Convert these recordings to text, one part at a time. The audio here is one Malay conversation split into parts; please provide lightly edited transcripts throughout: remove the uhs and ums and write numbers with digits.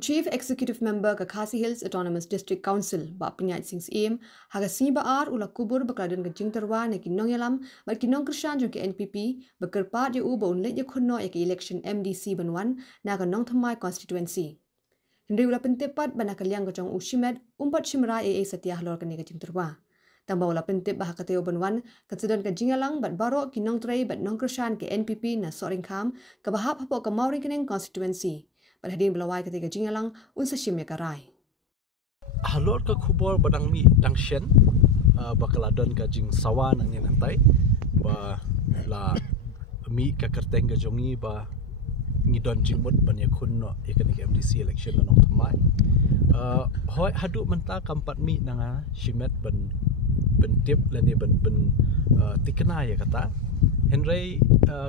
Chief Executive Member ke Khasi Hills Autonomous District Council ba penyat sing aim haga si baar ula kubur bakladun ke jing terwa ne kinong yalam ba kinong krishan jong ke NPP bekerpa je u ba unlet je khunno ke election MDC banwan na ka nong thamai constituency Hendri ula pentepat bana kalyang ke jong ushimed umpat shimra AA Setia Halor ke ne ke jing terwa tambah ula pentep bah kateo banwan katsedon ke jingalang bat baro kinong trai bat nong krishan ke NPP na soring kham ke bahap hapo ke mauri keneng constituency Berhadin belawai ketika jingalang unsa shimya karai. Halor ka khubor badang mi dang shen bakaladon ka jing sawan ang nantai ba la mi ka kerteng ka jongi ba ngidon jingmut ban ya khunno ikanik MDC election nanong thamai hoi hadu menta kampat mi nanga shimet ban tip lani ban tikna ya kata henry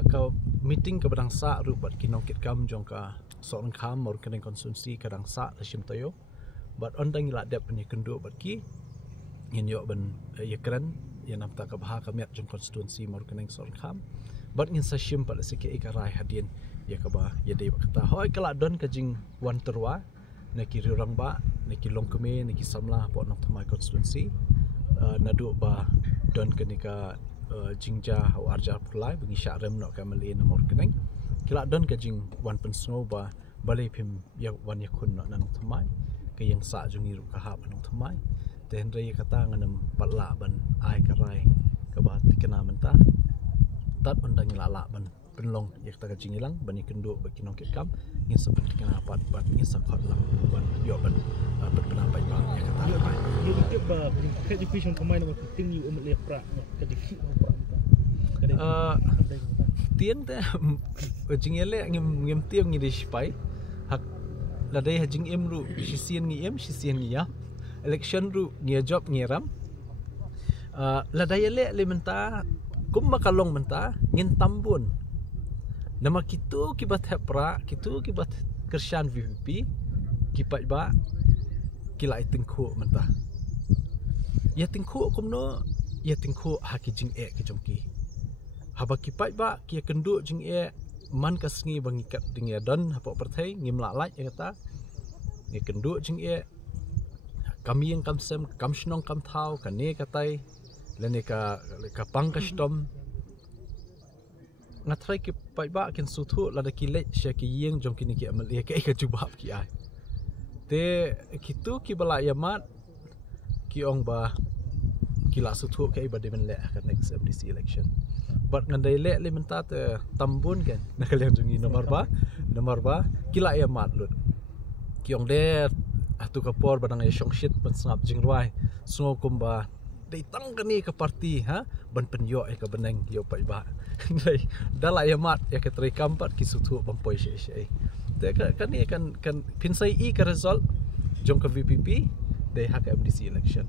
ka meeting ka badang sa rubat kinongkit kam jong ka soon kham mor keneng konsumsi kadang sa lashim tayo but ondang ila dep ni kendu bat ki yin yo ban yakran yan apta ka baha kamiat jong konstituensi mor keneng soon kham but ngin sa shim pala sike ikarai hadin ya ka ba ya dei kata hoi kala don ka jing wan terwa na ki rirang ba na ki longkeme na ki samla po nok thamai konstituensi nadu ba don kenika jingja au arjar pulai bagi syarem nok kamali na mor keneng kila don ka jing wan pensno ba balai phim ya wan ya khun na nang thamai ke yang sa jungi ru ka ha nang thamai te hendrai kata nganam patla ban ai ka rai ka ba tikena menta tat ondang la ban penlong ya kata ka jingilang bani kendu ba kinong kit kam ngin sa ban tikena pat ban ngin sa khot lang ban yo ban berpena baik bang ya kata rai you dikit ba education kamai na penting you umle pra ka dikit pra tien te jing ele ngem tiang ngi dispai hak ladai hajing em ru sisian ngi ya election ru ngi job ngi ram ladai ele le menta kum makalong menta ngin tambun nama kitu kibat hepra kitu kibat kershan VVP kipat ba kila itingku menta ya tingku kumno ya tingku haki jing e ki jongki haba kipai ba kia kenduk jing e man kasngi bangikat dingia don hapa pertai ngim lalai kata ngi kenduk jing e kami yang kamsem kamshnong kam thau kane katai lene ka pang kastom ngatrai kipai ba kin suthu lada kile sya ki yeng jong kini ki amal ye ka jubab ki ai te kitu ki bala yamat ki ong ba kila suthu kai bade men le ka next MDC election but ngandai le menta te tambun kan nakalian jungi nomor ba kila ya mat lut kiong der atu kapor badang ya shong shit ban sangap jingruai sungo kumba dei tang kani ke parti ha ban penyo ka beneng yo pai ba dai dala ya mat ya ke tri kampat ki suthu pampoi she te kani kan pinsai ka result jong ka VPP dei hak MDC election